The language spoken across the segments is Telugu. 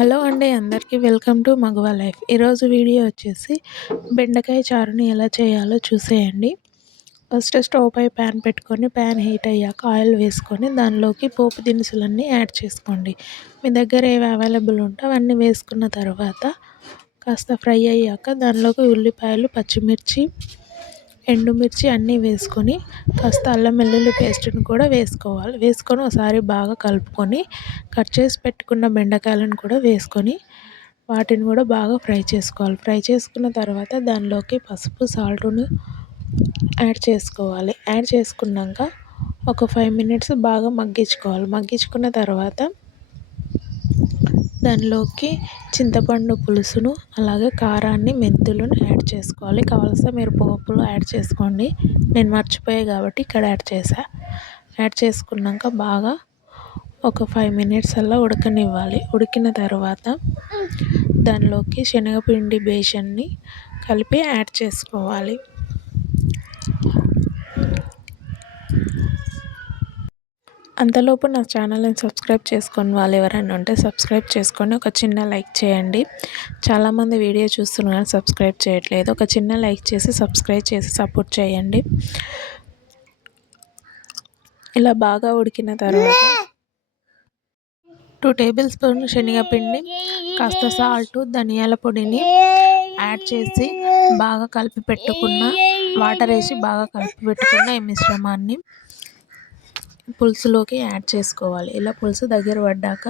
హలో అండి అందరికీ వెల్కమ్ టు మగవా లైఫ్. ఈరోజు వీడియో వచ్చేసి బెండకాయ చారుని ఎలా చేయాలో చూసేయండి. ఫస్ట్ స్టవ్ పై ప్యాన్ పెట్టుకొని ప్యాన్ హీట్ అయ్యాక ఆయిల్ వేసుకొని దానిలోకి పోపు దినుసులన్నీ యాడ్ చేసుకోండి. మీ దగ్గర ఏవి అవైలబుల్ ఉంటే అవన్నీ వేసుకున్న తర్వాత కాస్త ఫ్రై అయ్యాక దానిలోకి ఉల్లిపాయలు పచ్చిమిర్చి ఎండుమిర్చి అన్నీ వేసుకొని కాస్త అల్లం వెల్లుల్లి పేస్ట్ని కూడా వేసుకోవాలి. వేసుకొని ఒకసారి బాగా కలుపుకొని కట్ చేసి పెట్టుకున్న బెండకాయలను కూడా వేసుకొని వాటిని కూడా బాగా ఫ్రై చేసుకోవాలి. ఫ్రై చేసుకున్న తర్వాత దానిలోకి పసుపు సాల్ట్ను యాడ్ చేసుకోవాలి. యాడ్ చేసుకున్నాక ఒక ఫైవ్ మినిట్స్ బాగా మగ్గించుకోవాలి. మగ్గించుకున్న తర్వాత దానిలోకి చింతపండు పులుసును అలాగే కారాన్ని మెంతులను యాడ్ చేసుకోవాలి. కావలసిన మీరు పోపులు యాడ్ చేసుకోండి. నేను మర్చిపోయా కాబట్టి ఇక్కడ యాడ్ చేసా యాడ్ చేసుకున్నాక బాగా ఒక ఫైవ్ మినిట్స్ అలా ఉడకనివ్వాలి. ఉడికిన తర్వాత దానిలోకి శనగపిండి బేషన్ని కలిపి యాడ్ చేసుకోవాలి. అంతలోపు నా ఛానల్ని సబ్స్క్రైబ్ చేసుకొని వాళ్ళు ఎవరైనా ఉంటే సబ్స్క్రైబ్ చేసుకొని ఒక చిన్న లైక్ చేయండి. చాలామంది వీడియో చూస్తున్నారు సబ్స్క్రైబ్ చేయట్లేదు. ఒక చిన్న లైక్ చేసి సబ్స్క్రైబ్ చేసి సపోర్ట్ చేయండి. ఇలా బాగా ఉడికిన తర్వాత టూ టేబుల్ స్పూన్ శనగపిండి కాస్త సాల్ట్ ధనియాల పొడిని యాడ్ చేసి బాగా కలిపి పెట్టుకున్న వాటర్ వేసి బాగా కలిపి పెట్టుకున్న ఈ మిశ్రమాన్ని పులుసులోకి యాడ్ చేసుకోవాలి. ఇలా పులుసు దగ్గర పడ్డాక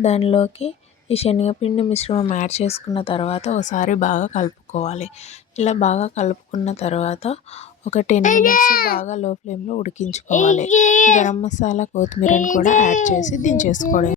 దానిలోకి ఈ శనగపిండి మిశ్రమం యాడ్ చేసుకున్న తర్వాత ఒకసారి బాగా కలుపుకోవాలి. ఇలా బాగా కలుపుకున్న తర్వాత ఒక టెన్ మినిట్స్ బాగా లో ఫ్లేమ్లో ఉడికించుకోవాలి. గరం మసాలా కొత్తిమీరని కూడా యాడ్ చేసి దించేసుకోవడం